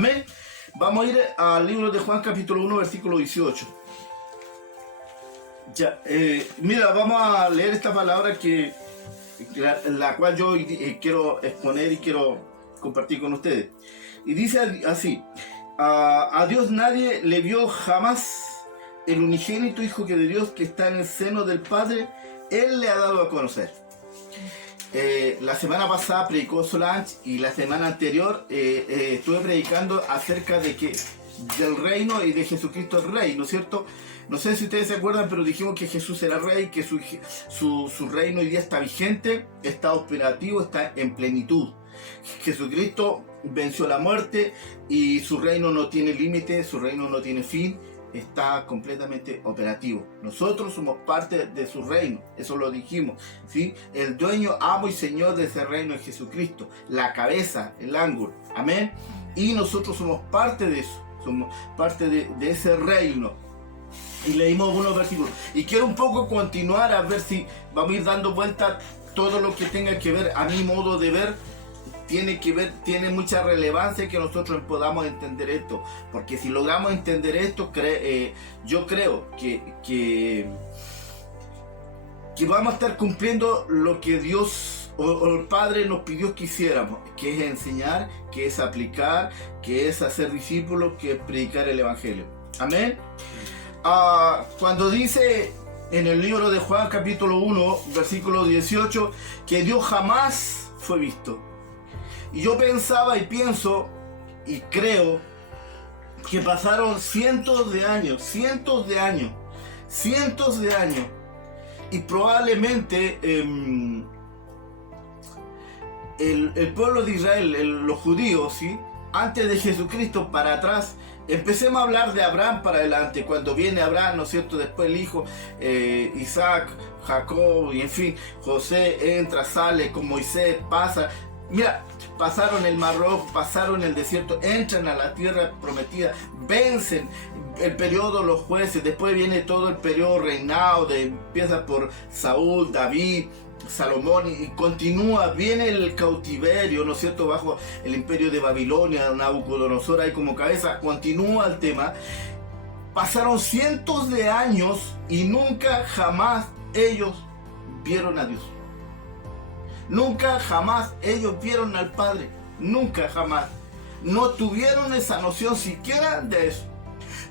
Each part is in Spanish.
Amén. Vamos a ir al libro de Juan capítulo 1 versículo 18. Ya, mira, vamos a leer esta palabra la cual yo quiero exponer y quiero compartir con ustedes. Y dice así: a Dios nadie le vio jamás, el unigénito Hijo de Dios que está en el seno del Padre, Él le ha dado a conocer. La semana pasada predicó Solange y la semana anterior estuve predicando acerca del reino y de Jesucristo el Rey, ¿no es cierto? No sé si ustedes se acuerdan, pero dijimos que Jesús era Rey, que su reino hoy día está vigente, está operativo, está en plenitud. Jesucristo venció la muerte y su reino no tiene límite, su reino no tiene fin, está completamente operativo. Nosotros somos parte de su reino, eso lo dijimos, ¿sí? El dueño, amo y señor de ese reino es Jesucristo, la cabeza, el ángulo, amén. Y nosotros somos parte de eso, somos parte de ese reino. Y leímos algunos versículos. Y quiero un poco continuar a ver si vamos a ir dando vuelta todo lo que tenga que ver, a mi modo de ver, tiene mucha relevancia que nosotros podamos entender esto. Porque si logramos entender esto, yo creo que vamos a estar cumpliendo lo que Dios o el Padre nos pidió que hiciéramos, que es enseñar, que es aplicar, que es hacer discípulos, que es predicar el Evangelio. Amén. Cuando dice en el libro de Juan capítulo 1 versículo 18 que Dios jamás fue visto, y yo pensaba y pienso y creo que pasaron cientos de años y probablemente el pueblo de Israel, los judíos, ¿sí? Antes de Jesucristo para atrás, empecemos a hablar de Abraham para adelante, cuando viene Abraham, ¿no es cierto? Después el hijo, Isaac, Jacob, y en fin, José entra, sale con Moisés, pasa. Mira, pasaron el Mar Rojo, pasaron el desierto, entran a la tierra prometida, vencen el periodo de los jueces, después viene todo el periodo reinado, empieza por Saúl, David, Salomón y continúa, viene el cautiverio, ¿no es cierto?, bajo el imperio de Babilonia, Nabucodonosor ahí como cabeza, continúa el tema. Pasaron cientos de años y nunca jamás ellos vieron a Dios. Nunca jamás ellos vieron al Padre, nunca jamás. No tuvieron esa noción siquiera de eso.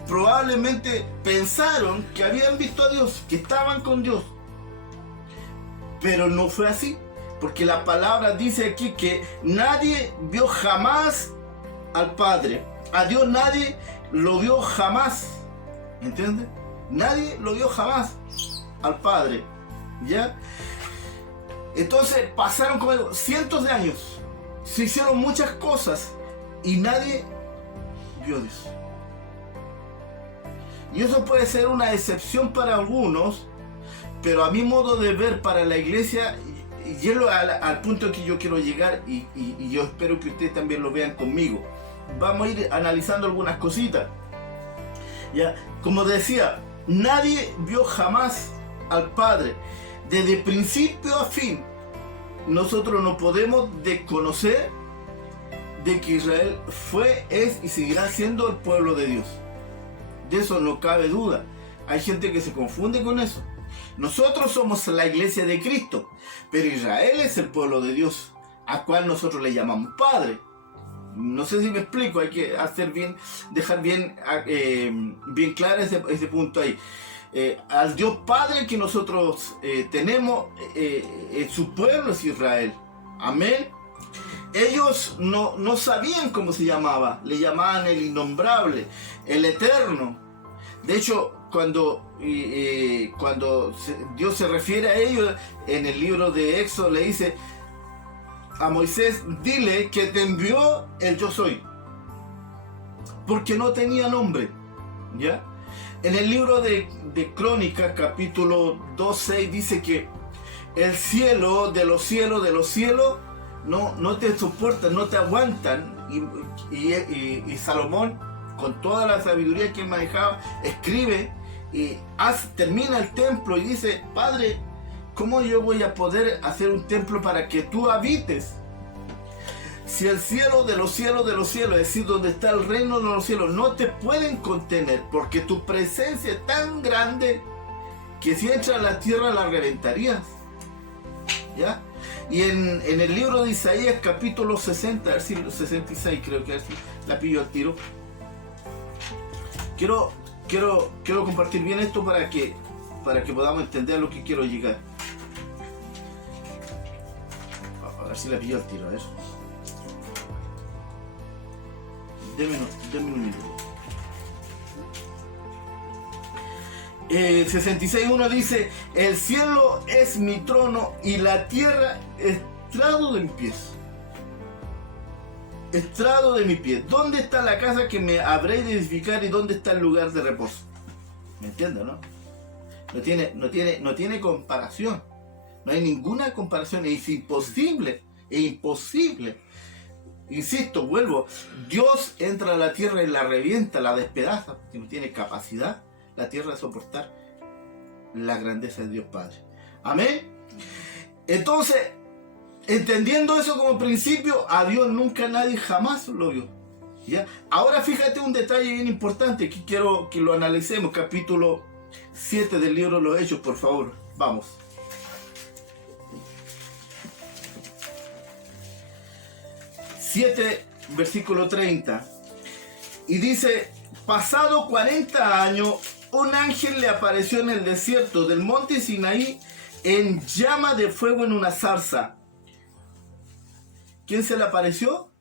Probablemente pensaron que habían visto a Dios, que estaban con Dios. Pero no fue así, porque la palabra dice aquí que nadie vio jamás al Padre. A Dios nadie lo vio jamás. ¿Entiendes? Nadie lo vio jamás al Padre. ¿Ya? Entonces pasaron como cientos de años. Se hicieron muchas cosas y nadie vio a Dios. Y eso puede ser una excepción para algunos, pero a mi modo de ver para la iglesia, y es al punto que yo quiero llegar, y yo espero que ustedes también lo vean conmigo. Vamos a ir analizando algunas cositas. Ya, como decía, nadie vio jamás al Padre. Desde principio a fin, nosotros no podemos desconocer de que Israel fue, es y seguirá siendo el pueblo de Dios. De eso no cabe duda. Hay gente que se confunde con eso. Nosotros somos la iglesia de Cristo, pero Israel es el pueblo de Dios, a cual nosotros le llamamos Padre. No sé si me explico, hay que dejar bien claro ese punto ahí. Al Dios Padre que nosotros tenemos, su pueblo es Israel. Amén. Ellos no sabían cómo se llamaba, le llamaban el innombrable, el eterno. De hecho, cuando Dios se refiere a ellos en el libro de Éxodo, le dice a Moisés: dile que te envió el yo soy, porque no tenía nombre. ¿Ya? En el libro de Crónicas, capítulo 2:6, dice que el cielo de los cielos no te soportan, no te aguantan. Y Salomón, con toda la sabiduría que manejaba, escribe y termina el templo y dice: Padre, ¿cómo yo voy a poder hacer un templo para que tú habites? Si el cielo de los cielos, es decir, donde está el reino de los cielos, no te pueden contener, porque tu presencia es tan grande que si entra a la tierra la reventarías. ¿Ya? Y en el libro de Isaías, capítulo 60, versículo 66, creo que la pillo al tiro. Quiero compartir bien esto para que podamos entender a lo que quiero llegar. A ver si la pillo al tiro, a ver. Deme un minuto. 66.1 dice: el cielo es mi trono y la tierra estrado de mis pies. Estrado de mis pies. ¿Dónde está la casa que me habré de edificar y dónde está el lugar de reposo? ¿Me entiendes, no? No tiene comparación. No hay ninguna comparación. Es imposible. Es imposible. Insisto, vuelvo. Dios entra a la tierra y la revienta, la despedaza, porque no tiene capacidad la tierra de soportar la grandeza de Dios Padre. Amén. Entonces, entendiendo eso como principio, a Dios nunca nadie jamás lo vio. ¿Ya? Ahora fíjate un detalle bien importante que quiero que lo analicemos. Capítulo 7 del libro de los Hechos, por favor. Vamos. 7, versículo 30. Y dice: pasado 40 años, un ángel le apareció en el desierto del monte Sinaí en llama de fuego en una zarza. ¿Quién se le apareció?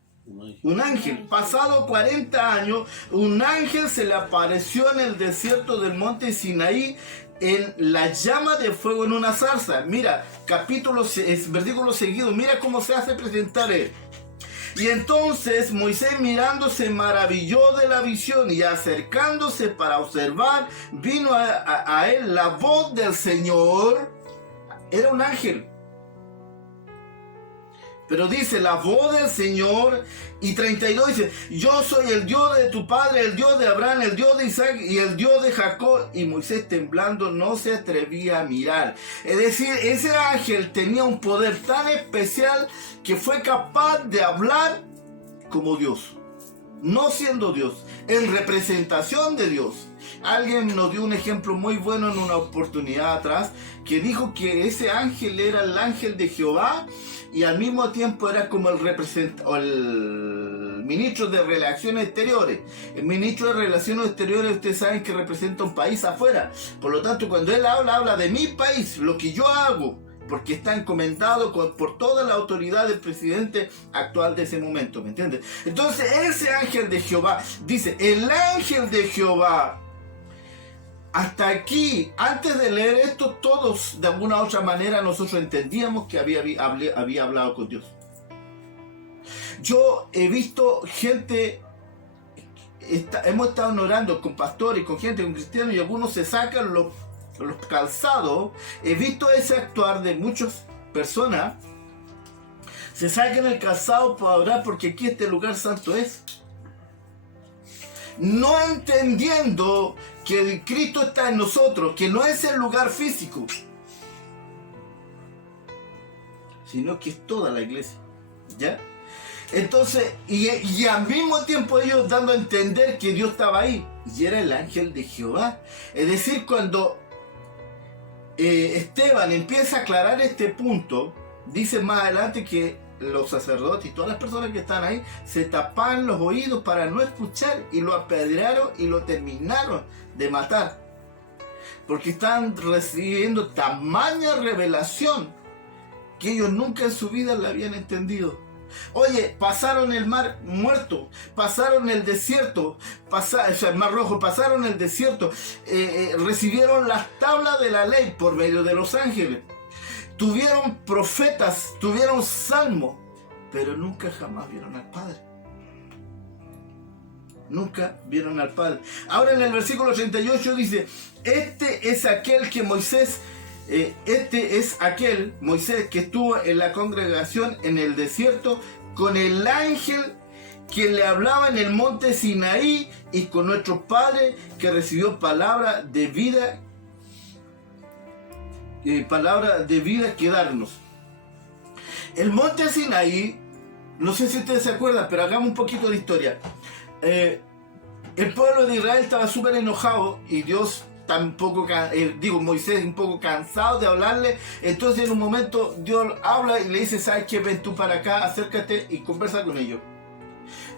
Un ángel. Pasado 40 años, un ángel se le apareció en el desierto del monte Sinaí en la llama de fuego en una zarza. Mira, versículo seguido, mira cómo se hace presentar él. Y entonces Moisés, mirando, se maravilló de la visión, y acercándose para observar, vino a él la voz del Señor. Era un ángel. Pero dice, la voz del Señor. Y 32 dice: yo soy el Dios de tu padre, el Dios de Abraham, el Dios de Isaac y el Dios de Jacob. Y Moisés, temblando, no se atrevía a mirar. Es decir, ese ángel tenía un poder tan especial que fue capaz de hablar como Dios, no siendo Dios, en representación de Dios. Alguien nos dio un ejemplo muy bueno en una oportunidad atrás, que dijo que ese ángel era el ángel de Jehová y al mismo tiempo era como el ministro de Relaciones Exteriores. El ministro de Relaciones Exteriores, ustedes saben que representa un país afuera. Por lo tanto, cuando él habla de mi país, lo que yo hago, porque está encomendado por toda la autoridad del presidente actual de ese momento, ¿me entiendes? Entonces, ese ángel de Jehová, dice, el ángel de Jehová. Hasta aquí, antes de leer esto, todos de alguna u otra manera nosotros entendíamos que había hablado con Dios. Yo he visto gente, hemos estado orando con pastores, con gente, con cristianos, y algunos se sacan los calzados. He visto ese actuar de muchas personas. Se sacan el calzado para orar porque aquí este lugar santo es. No entendiendo que el Cristo está en nosotros, que no es el lugar físico, sino que es toda la iglesia. ¿Ya? Entonces, y al mismo tiempo ellos dando a entender que Dios estaba ahí, y era el ángel de Jehová. Es decir, cuando Esteban empieza a aclarar este punto, dice más adelante que los sacerdotes y todas las personas que están ahí se tapaban los oídos para no escuchar, y lo apedrearon y lo terminaron de matar, porque estaban recibiendo tamaña revelación que ellos nunca en su vida la habían entendido. Oye, pasaron el mar muerto, pasaron el desierto, el mar rojo, pasaron el desierto, recibieron las tablas de la ley por medio de los ángeles, tuvieron profetas, tuvieron salmos, pero nunca jamás vieron al Padre. Nunca vieron al Padre. Ahora en el versículo 38 dice: este es aquel que Moisés que estuvo en la congregación en el desierto con el ángel que le hablaba en el monte Sinaí, y con nuestro Padre que recibió palabra de vida que darnos. El monte Sinaí No sé si ustedes se acuerdan, pero hagamos un poquito de historia. El pueblo de Israel estaba súper enojado y Dios tampoco, Moisés un poco cansado de hablarle. Entonces en un momento Dios habla y le dice, ¿sabes qué? Ven tú para acá, acércate y conversa con ellos.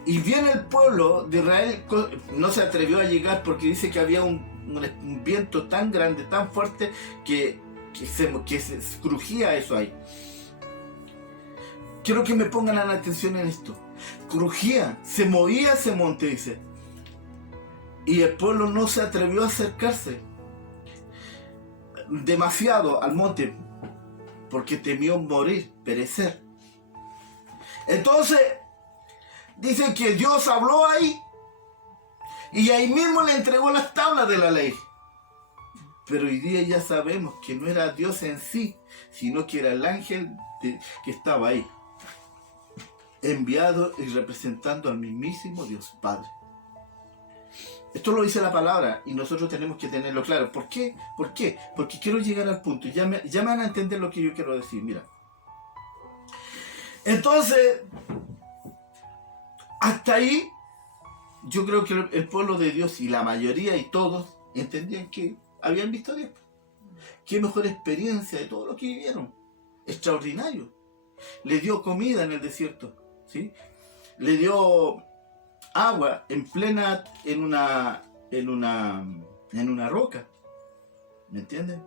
Y viene el pueblo de Israel, no se atrevió a llegar porque dice que había un viento tan grande, tan fuerte, que se crujía eso ahí. Quiero que me pongan la atención en esto. Crujía, se movía ese monte, dice. Y el pueblo no se atrevió a acercarse demasiado al monte porque temió morir, perecer. Entonces, dice que Dios habló ahí y ahí mismo le entregó las tablas de la ley. Pero hoy día ya sabemos que no era Dios en sí, sino que era el ángel que estaba ahí, enviado y representando al mismísimo Dios Padre. Esto lo dice la palabra y nosotros tenemos que tenerlo claro. ¿Por qué? ¿Por qué? Porque quiero llegar al punto. Ya me van a entender lo que yo quiero decir. Mira. Entonces, hasta ahí, yo creo que el pueblo de Dios y la mayoría y todos entendían que habían visto a Dios. Qué mejor experiencia de todo lo que vivieron. Extraordinario. Le dio comida en el desierto, ¿sí? Le dio agua en una roca, ¿me entienden?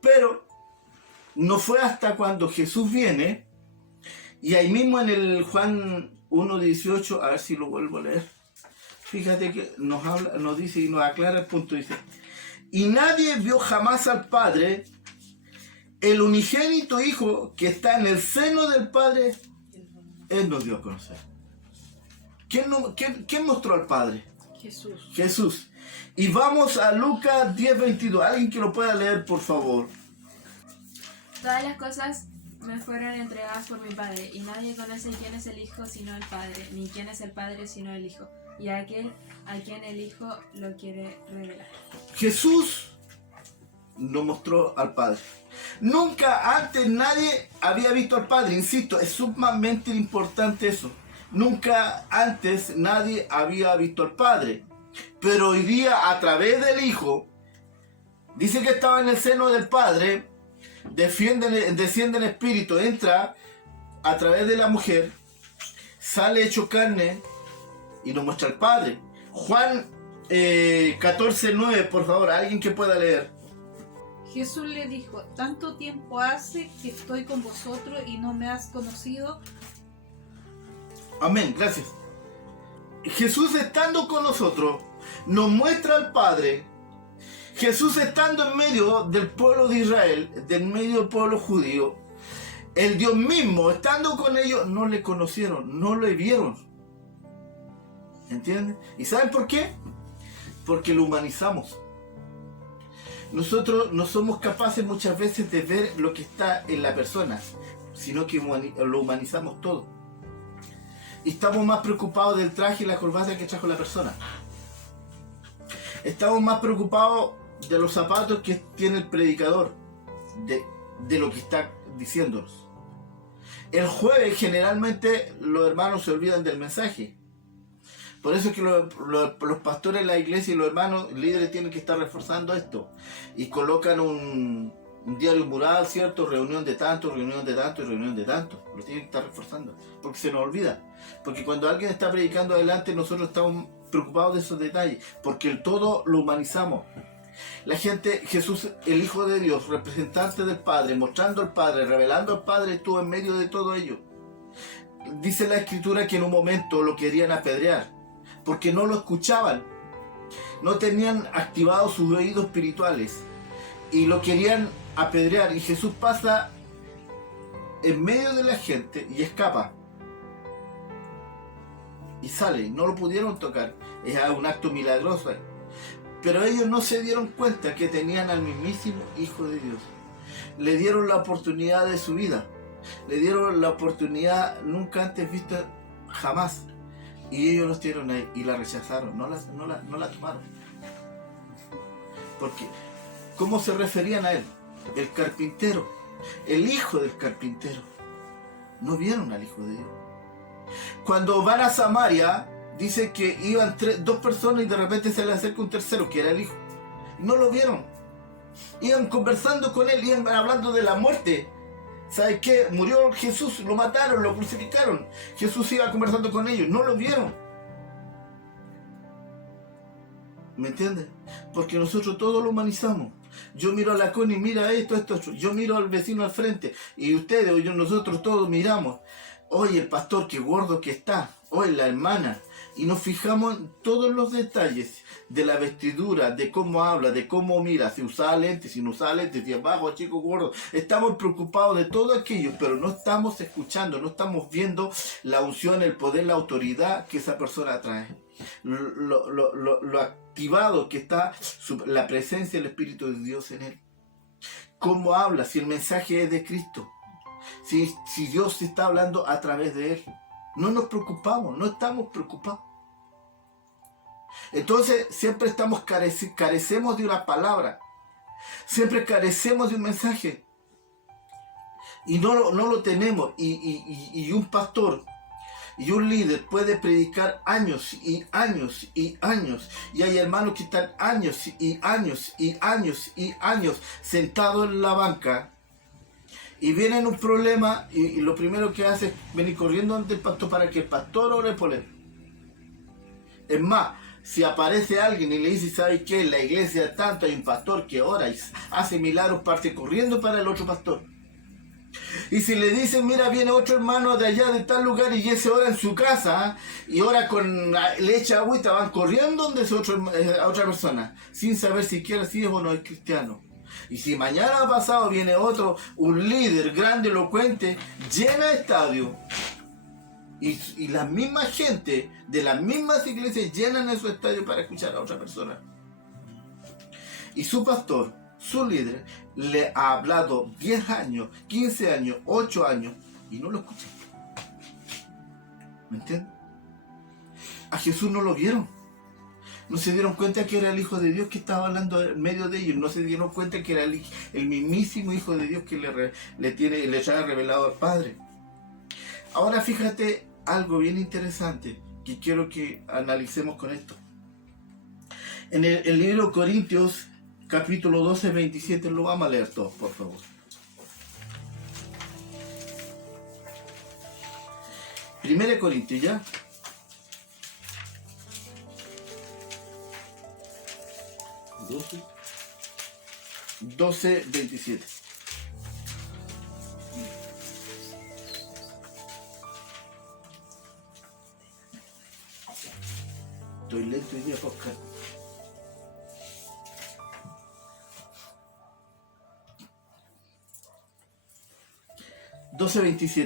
Pero no fue hasta cuando Jesús viene, y ahí mismo en el Juan 1:18, a ver si lo vuelvo a leer, fíjate que nos dice y nos aclara el punto, dice, y nadie vio jamás al Padre, el unigénito Hijo que está en el seno del Padre, Él nos dio a conocer. ¿Quién mostró al Padre? Jesús. Jesús. Y vamos a Lucas 10:22. Alguien que lo pueda leer, por favor. Todas las cosas me fueron entregadas por mi Padre, y nadie conoce quién es el Hijo sino el Padre, ni quién es el Padre sino el Hijo, y aquel a quien el Hijo lo quiere revelar. Jesús nos mostró al Padre. Nunca antes nadie había visto al Padre. Insisto, es sumamente importante eso. Nunca antes nadie había visto al Padre. Pero hoy día, a través del Hijo, dice que estaba en el seno del Padre, desciende en espíritu, entra a través de la mujer, sale hecho carne y nos muestra al Padre. Juan 14:9, por favor, alguien que pueda leer. Jesús le dijo, tanto tiempo hace que estoy con vosotros y no me has conocido. Amén, gracias. Jesús estando con nosotros nos muestra al Padre. Jesús estando en medio del pueblo de Israel, en medio del pueblo judío, el Dios mismo estando con ellos, no le conocieron, no le vieron. ¿Entienden? ¿Y saben por qué? Porque lo humanizamos. Nosotros no somos capaces muchas veces de ver lo que está en la persona, sino que lo humanizamos todo. Y estamos más preocupados del traje y la corbata que trajo la persona. Estamos más preocupados de los zapatos que tiene el predicador, de lo que está diciéndonos. El jueves generalmente los hermanos se olvidan del mensaje. Por eso es que los pastores de la iglesia y los hermanos líderes tienen que estar reforzando esto. Y colocan un diario mural, ¿cierto? Reunión de tanto, reunión de tanto y reunión de tanto. Lo tienen que estar reforzando. Porque se nos olvida. Porque cuando alguien está predicando adelante, nosotros estamos preocupados de esos detalles. Porque el todo lo humanizamos. La gente, Jesús, el Hijo de Dios, representante del Padre, mostrando al Padre, revelando al Padre, estuvo en medio de todo ello. Dice la Escritura que en un momento lo querían apedrear. Porque no lo escuchaban, no tenían activados sus oídos espirituales y lo querían apedrear. Y Jesús pasa en medio de la gente y escapa y sale. No lo pudieron tocar, es un acto milagroso, pero ellos no se dieron cuenta que tenían al mismísimo Hijo de Dios. Le dieron la oportunidad de su vida, le dieron la oportunidad nunca antes vista jamás. Y ellos los tiraron ahí y la rechazaron, no la tomaron. Porque, ¿cómo se referían a él? El carpintero, el hijo del carpintero. No vieron al Hijo de Dios. Cuando van a Samaria, dice que iban dos personas y de repente se le acerca un tercero, que era el Hijo. No lo vieron. Iban conversando con él, iban hablando de la muerte. ¿Sabes qué? Murió Jesús, lo mataron, lo crucificaron. Jesús iba conversando con ellos, no lo vieron. ¿Me entiendes? Porque nosotros todo lo humanizamos. Yo miro a la Connie, mira esto. Yo miro al vecino al frente. Y ustedes, o nosotros todos miramos. Hoy el pastor, qué gordo que está. Hoy la hermana. Y nos fijamos en todos los detalles de la vestidura, de cómo habla, de cómo mira, si usa lentes, si no usa lentes, si es bajo, chico, gordo. Estamos preocupados de todo aquello, pero no estamos escuchando, no estamos viendo la unción, el poder, la autoridad que esa persona trae. Lo activado que está la presencia del Espíritu de Dios en él. Cómo habla, si el mensaje es de Cristo, si Dios está hablando a través de él. No nos preocupamos, no estamos preocupados. Entonces siempre carecemos de una palabra, siempre carecemos de un mensaje y no lo tenemos. Y un pastor y un líder puede predicar años y años y años, y hay hermanos que están años y años y años y años sentados en la banca y viene un problema y lo primero que hace es venir corriendo ante el pastor para que el pastor ore por él. Es más, si aparece alguien y le dice, ¿sabe qué? En la iglesia tanto hay un pastor que ora y hace milagros, parte corriendo para el otro pastor. Y si le dicen, mira, viene otro hermano de allá de tal lugar y ese ora en su casa y ora con leche, agüita, van corriendo donde es a otra persona, sin saber siquiera si es o no es cristiano. Y si mañana pasado viene otro, un líder grande, elocuente, llena estadio. Y la misma gente de las mismas iglesias llenan esos estadios para escuchar a otra persona. Y su pastor, su líder, le ha hablado 10 años, 15 años, 8 años y no lo escuchan. ¿Me entiendes? A Jesús no lo vieron. No se dieron cuenta que era el Hijo de Dios que estaba hablando en medio de ellos. No se dieron cuenta que era el mismísimo Hijo de Dios que le trae revelado al Padre. Ahora fíjate algo bien interesante que quiero que analicemos con esto. En el libro de Corintios, capítulo 12, 27, lo vamos a leer todos, por favor. Primera de Corintios, ¿ya? 12, 27. Estoy lento hoy día, Oscar.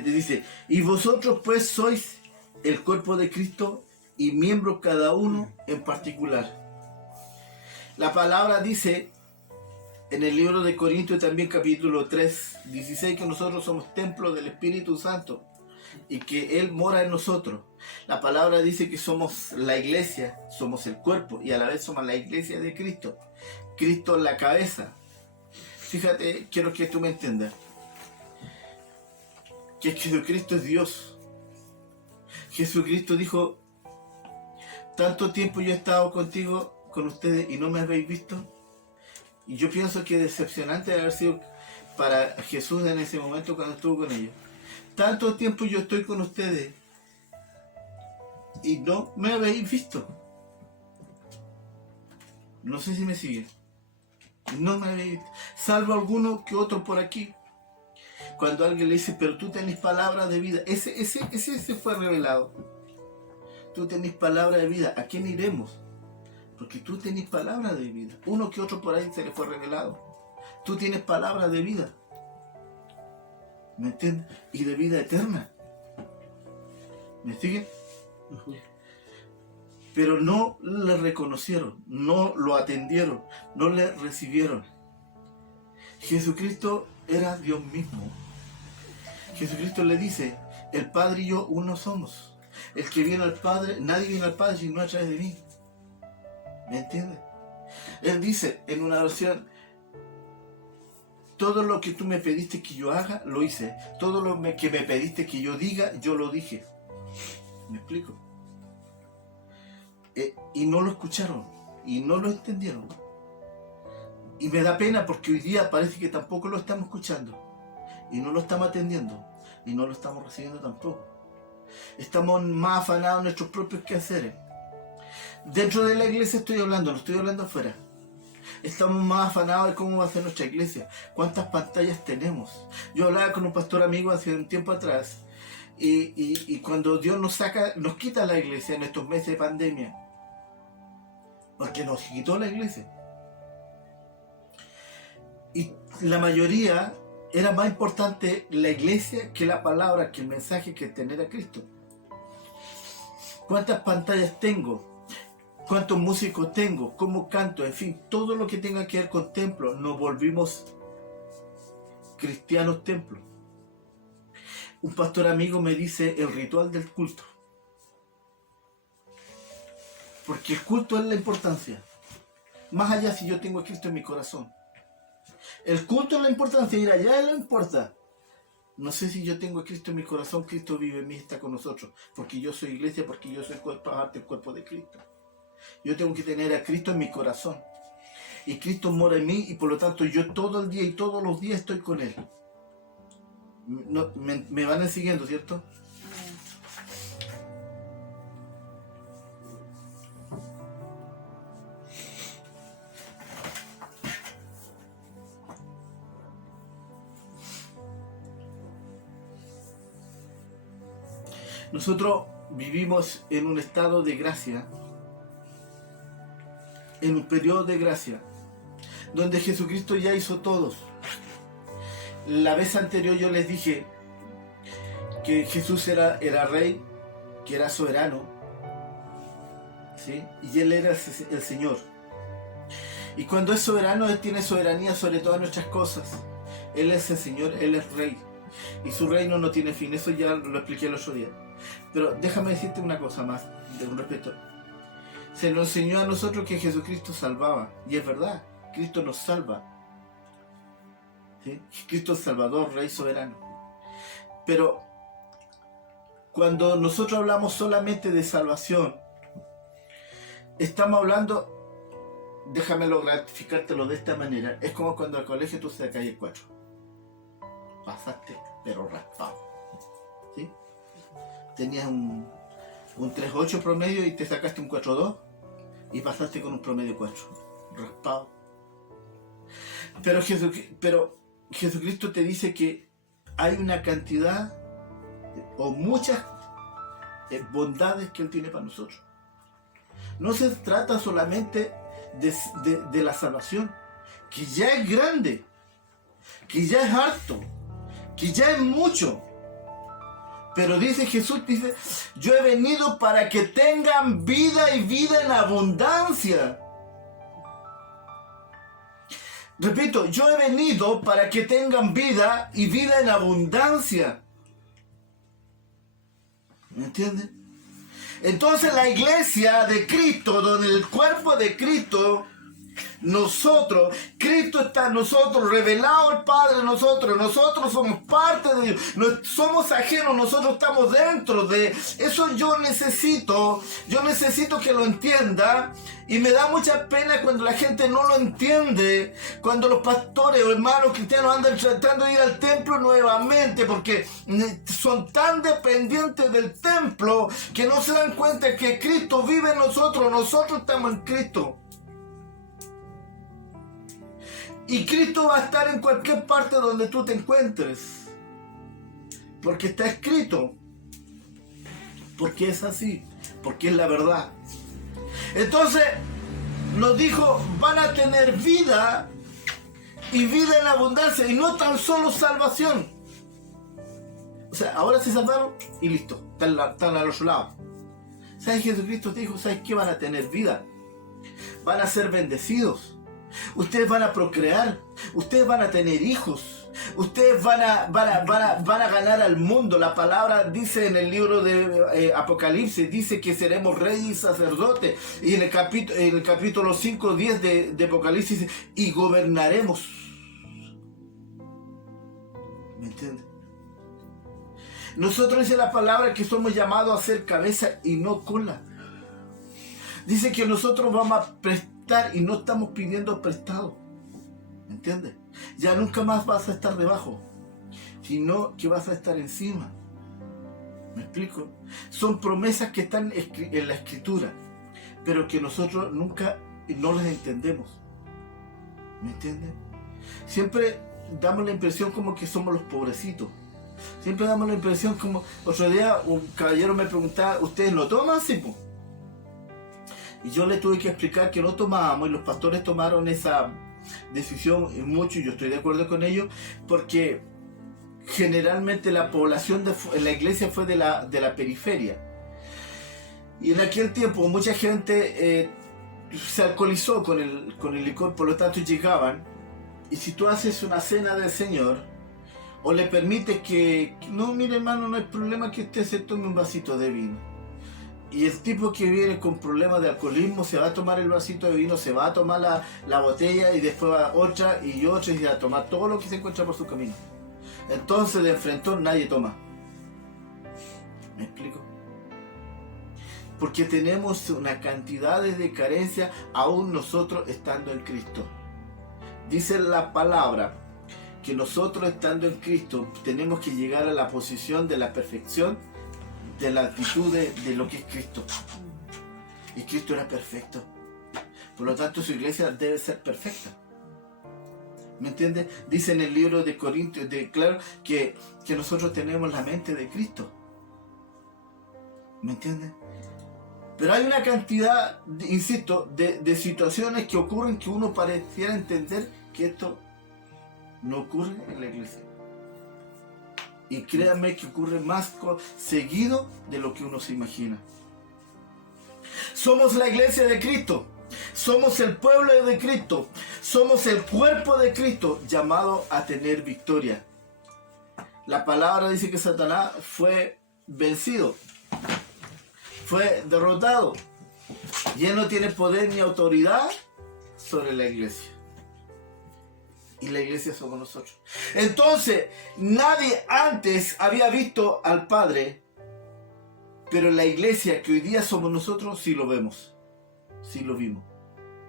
Dice, y vosotros pues sois el cuerpo de Cristo y miembros cada uno en particular. La palabra dice en el libro de Corintios también capítulo 3, 16 que nosotros somos templo del Espíritu Santo y que Él mora en nosotros. La palabra dice que somos la iglesia, somos el cuerpo y a la vez somos la iglesia de Cristo. Cristo es la cabeza. Fíjate, quiero que tú me entiendas. Que Jesucristo es Dios. Jesucristo dijo, tanto tiempo yo he estado contigo, con ustedes y no me habéis visto. Y yo pienso que decepcionante de haber sido para Jesús en ese momento cuando estuvo con ellos. Tanto tiempo yo estoy con ustedes y no me habéis visto. No sé si me siguen. No me habéis visto. Salvo alguno que otro por aquí. Cuando alguien le dice, pero tú tenés palabras de vida. Ese fue revelado. Tú tenés palabras de vida. ¿A quién iremos? Porque tú tenés palabras de vida. Uno que otro por ahí se le fue revelado. Tú tienes palabras de vida. ¿Me entiendes? Y de vida eterna. ¿Me siguen? Uh-huh. Pero no le reconocieron, no lo atendieron, no le recibieron. Jesucristo era Dios mismo. Jesucristo le dice, el Padre y yo uno somos. El que viene al Padre, nadie viene al Padre sino a través de mí. ¿Me entiendes? Él dice en una versión todo lo que tú me pediste que yo haga, lo hice. Todo lo que me pediste que yo diga, yo lo dije. ¿Me explico? Y no lo escucharon, y no lo entendieron. Y me da pena porque hoy día parece que tampoco lo estamos escuchando, y no lo estamos atendiendo, y no lo estamos recibiendo tampoco. Estamos más afanados en nuestros propios quehaceres. Dentro de la iglesia estoy hablando, no estoy hablando afuera. Estamos más afanados de cómo va a ser nuestra iglesia, cuántas pantallas tenemos. Yo hablaba con un pastor amigo hace un tiempo atrás, y cuando Dios nos quita la iglesia en estos meses de pandemia, porque nos quitó la iglesia, y la mayoría era más importante la iglesia que la palabra, que el mensaje, que tener a Cristo. ¿Cuántas pantallas tengo? ¿Cuántos músicos tengo? ¿Cómo canto? En fin, todo lo que tenga que ver con templo. Nos volvimos cristianos templo. Un pastor amigo me dice el ritual del culto. Porque el culto es la importancia. Más allá si yo tengo a Cristo en mi corazón. El culto es la importancia, ir allá no importa. No sé si yo tengo a Cristo en mi corazón, Cristo vive en mí, está con nosotros. Porque yo soy iglesia, porque yo soy parte del cuerpo de Cristo. Yo tengo que tener a Cristo en mi corazón. Y Cristo mora en mí y por lo tanto yo todo el día y todos los días estoy con Él. No, me van siguiendo, ¿cierto? Nosotros vivimos en un estado de gracia, en un periodo de gracia, donde Jesucristo ya hizo todo. La vez anterior yo les dije que Jesús era rey, que era soberano, ¿sí? Y Él era el Señor. Y cuando es soberano, Él tiene soberanía sobre todas nuestras cosas. Él es el Señor, Él es rey. Y su reino no tiene fin, eso ya lo expliqué el otro día. Pero déjame decirte una cosa más, de un respeto. Se nos enseñó a nosotros que Jesucristo salvaba, y es verdad, Cristo nos salva. ¿Sí? Cristo es Salvador, Rey soberano. Pero cuando nosotros hablamos solamente de salvación, estamos hablando, déjamelo gratificártelo de esta manera, es como cuando al colegio tú sacas el 4. Pasaste, pero raspado. ¿Sí? Tenías un 3.8 promedio y te sacaste un 4.2 y pasaste con un promedio 4. Raspado. Pero Jesucristo te dice que hay una cantidad o muchas bondades que Él tiene para nosotros. No se trata solamente de la salvación, que ya es grande, que ya es harto, que ya es mucho. Pero dice Jesús, dice, yo he venido para que tengan vida y vida en abundancia. Repito, yo he venido para que tengan vida y vida en abundancia. ¿Me entienden? Entonces la iglesia de Cristo, donde el cuerpo de Cristo, nosotros, Cristo está en nosotros, revelado el Padre en nosotros somos parte de Dios, no somos ajenos, nosotros estamos dentro de eso. Yo necesito que lo entienda, y me da mucha pena cuando la gente no lo entiende, cuando los pastores o hermanos cristianos andan tratando de ir al templo nuevamente porque son tan dependientes del templo que no se dan cuenta que Cristo vive en nosotros estamos en Cristo. Y Cristo va a estar en cualquier parte donde tú te encuentres. Porque está escrito. Porque es así. Porque es la verdad. Entonces, nos dijo, van a tener vida y vida en abundancia. Y no tan solo salvación. O sea, ahora se salvaron y listo. Están al otro lado. ¿Sabes? Jesucristo te dijo, ¿sabes qué? Van a tener vida. Van a ser bendecidos. Ustedes van a procrear, ustedes van a tener hijos, ustedes van a ganar al mundo. La palabra dice en el libro de Apocalipsis, dice que seremos reyes y sacerdotes. Y en el capítulo 5:10 de Apocalipsis dice, y gobernaremos. entiendes? Nosotros dice la palabra que somos llamados a ser cabeza y no cola. Dice que nosotros vamos a prestar y no estamos pidiendo prestado. ¿Me entiendes? Ya nunca más vas a estar debajo, sino que vas a estar encima. ¿Me explico? Son promesas que están en la escritura, pero que nosotros nunca no las entendemos. ¿Me entiendes? Siempre damos la impresión como que somos los pobrecitos. Siempre damos la impresión como... Otro día un caballero me preguntaba, ¿ustedes no toman? Sí, po. Y yo le tuve que explicar que no tomábamos, y los pastores tomaron esa decisión mucho, y yo estoy de acuerdo con ellos, porque generalmente la población en la iglesia fue de la periferia. Y en aquel tiempo mucha gente se alcoholizó con el licor, por lo tanto llegaban, y si tú haces una cena del Señor, o le permites que, no, mire hermano, no hay problema que usted se tome un vasito de vino. Y el tipo que viene con problemas de alcoholismo se va a tomar el vasito de vino, se va a tomar la botella y después va otra y otra y va a tomar todo lo que se encuentra por su camino. Entonces de enfrentón nadie toma. ¿Me explico? Porque tenemos una cantidad de carencia aún nosotros estando en Cristo. Dice la palabra que nosotros estando en Cristo tenemos que llegar a la posición de la perfección, de la actitud de lo que es Cristo. Y Cristo era perfecto. Por lo tanto su iglesia debe ser perfecta. ¿Me entiendes? Dice en el libro de Corintios, claro, que nosotros tenemos la mente de Cristo. ¿Me entiendes? Pero hay una cantidad, insisto, de situaciones que ocurren que uno pareciera entender que esto no ocurre en la iglesia. Y créanme que ocurre más seguido de lo que uno se imagina. Somos la iglesia de Cristo. Somos el pueblo de Cristo. Somos el cuerpo de Cristo, llamado a tener victoria. La palabra dice que Satanás fue vencido. Fue derrotado. Y él no tiene poder ni autoridad sobre la iglesia. Y la iglesia somos nosotros. Entonces, nadie antes había visto al Padre, pero la iglesia que hoy día somos nosotros, sí lo vemos, sí lo vimos,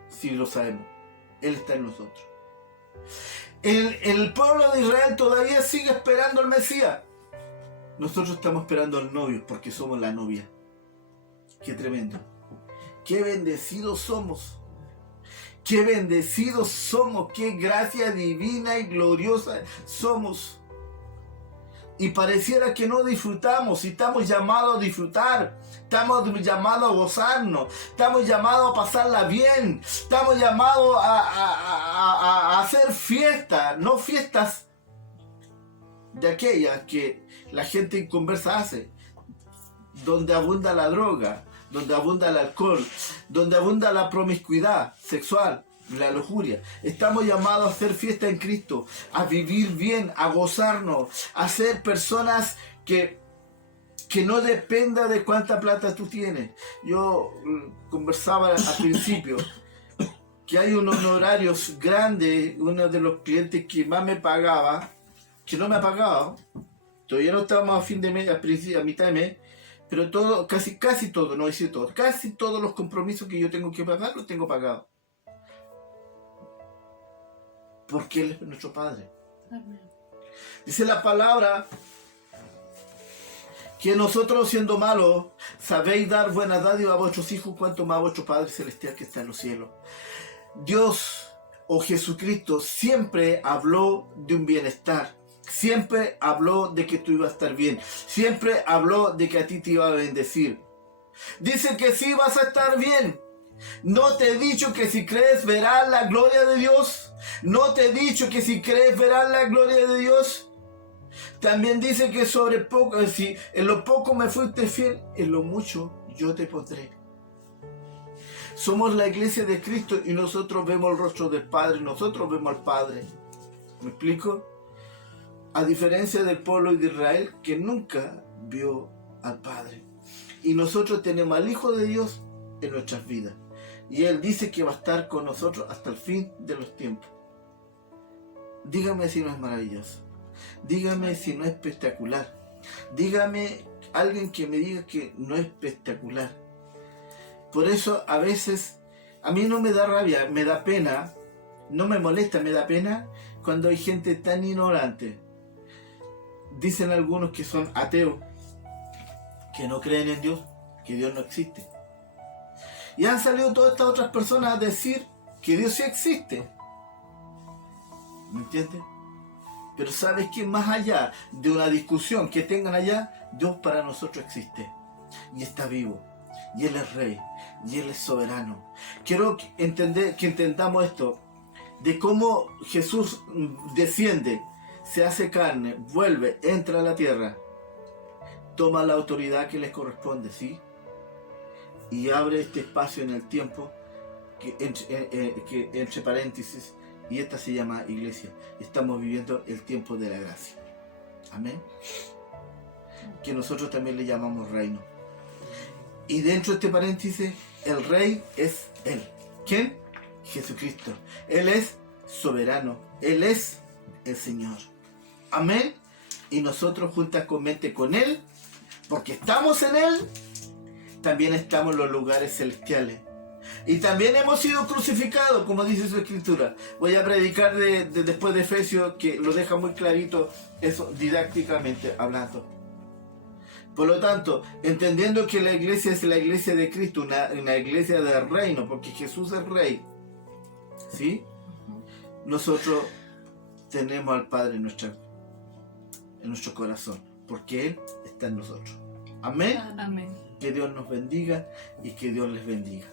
sí lo sabemos. Él está en nosotros. El pueblo de Israel todavía sigue esperando al Mesías. Nosotros estamos esperando al novio porque somos la novia. Qué tremendo. Qué bendecidos somos. Qué bendecidos somos, qué gracia divina y gloriosa somos. Y pareciera que no disfrutamos, y estamos llamados a disfrutar, estamos llamados a gozarnos, estamos llamados a pasarla bien, estamos llamados a hacer fiestas, no fiestas de aquellas que la gente inconversa hace, donde abunda la droga, donde abunda el alcohol, donde abunda la promiscuidad sexual, la lujuria. Estamos llamados a hacer fiesta en Cristo, a vivir bien, a gozarnos, a ser personas que no dependa de cuánta plata tú tienes. Yo conversaba al principio que hay unos honorarios grandes, uno de los clientes que más me pagaba, que no me ha pagado, todavía no estábamos a fin de mes, a mitad de mes, pero todo, casi todo, no decir todo, casi todos los compromisos que yo tengo que pagar, los tengo pagados. Porque Él es nuestro Padre. Amén. Dice la palabra que nosotros siendo malos, sabéis dar buena dádiva a vuestros hijos, cuanto más a vuestro Padre Celestial que está en los cielos. Dios o Jesucristo siempre habló de un bienestar. Siempre habló de que tú ibas a estar bien. Siempre habló de que a ti te iba a bendecir. Dice que sí vas a estar bien. ¿No te he dicho que si crees verás la gloria de Dios? ¿No te he dicho que si crees verás la gloria de Dios? También dice que sobre poco, si en lo poco me fuiste fiel, en lo mucho yo te pondré. Somos la iglesia de Cristo y nosotros vemos el rostro del Padre. Nosotros vemos al Padre. ¿Me explico? A diferencia del pueblo de Israel que nunca vio al Padre. Y nosotros tenemos al Hijo de Dios en nuestras vidas. Y Él dice que va a estar con nosotros hasta el fin de los tiempos. Dígame si no es maravilloso. Dígame si no es espectacular. Dígame alguien que me diga que no es espectacular. Por eso a veces a mí no me da rabia, me da pena, no me molesta, me da pena cuando hay gente tan ignorante. Dicen algunos que son ateos, que no creen en Dios, que Dios no existe. Y han salido todas estas otras personas a decir que Dios sí existe. ¿Me entiendes? Pero sabes que más allá de una discusión que tengan allá, Dios para nosotros existe. Y está vivo. Y Él es rey. Y Él es soberano. Quiero que entendamos esto. De cómo Jesús desciende, se hace carne, vuelve, entra a la tierra. Toma la autoridad que les corresponde, ¿sí? Y abre este espacio en el tiempo, que entre paréntesis, y esta se llama iglesia. Estamos viviendo el tiempo de la gracia. Amén. Que nosotros también le llamamos reino. Y dentro de este paréntesis, el rey es Él. ¿Quién? Jesucristo. Él es soberano. Él es el Señor. Amén. Y nosotros juntamente con Él, porque estamos en Él, también estamos en los lugares celestiales. Y también hemos sido crucificados, como dice su escritura. Voy a predicar después de Efesios, que lo deja muy clarito eso didácticamente hablando. Por lo tanto, entendiendo que la iglesia es la iglesia de Cristo, una iglesia del reino, porque Jesús es rey, ¿sí? Nosotros tenemos al Padre en nuestro corazón, porque Él está en nosotros. Amén. Amén. Que Dios nos bendiga y que Dios les bendiga.